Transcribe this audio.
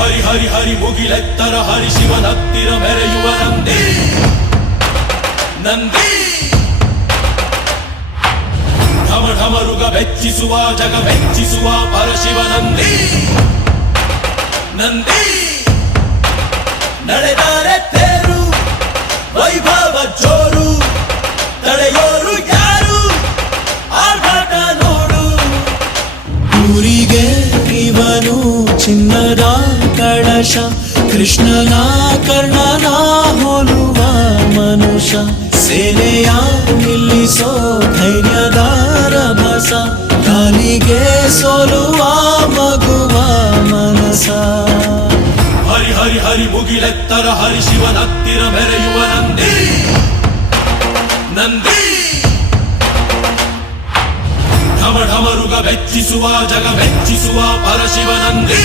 ಹರಿ ಹರಿ ಹರಿ ಮುಗಿಲೆತ್ತರ ಹರಿ ಶಿವನತ್ತಿರ ಮೆರೆಯುವ ನಂದಿ. ನಂದಿ. ಢಮ ಢಮರುಗ ಬೆಚ್ಚಿಸುವ ಜಗ ಬೆಚ್ಚಿಸುವ ಪರಶಿವ ನಂದಿ ನಂದಿ. ನಡೆದಾರೆ ತೇರು, ವೈಭವ ಜೋರು, ತಡೆಯೋರು ಯಾರು? ಆರ್ಭಟ ನೋಡು. ಊರಿಗೆ ಇವನು ಚಿನ್ನದ ಕಳಶ, ಕೃಷ್ಣನ ಕರ್ಣನ ಹೋಲುವ ಮನುಷ್ಯ. ಸೇನೆಯ ನಿಲ್ಲಿಸೋ ಧೈರ್ಯದಾರ ಭಸ ಕಾಲಿಗೆ ಸೋಲುವ ಮಗುವ ಮನಸ. ಹರಿ ಹರಿ ಹರಿ ಮುಗಿಲೆತ್ತರ ಹರಿ ಶಿವನತ್ತಿರ ಬೆರೆಯುವ ನಂದಿ. ನಂದಿ. ಢಮ ಢಮರುಗ ಬೆಚ್ಚಿಸುವ ಜಗ ಬೆಚ್ಚಿಸುವ ಪರಶಿವ ನಂದಿ.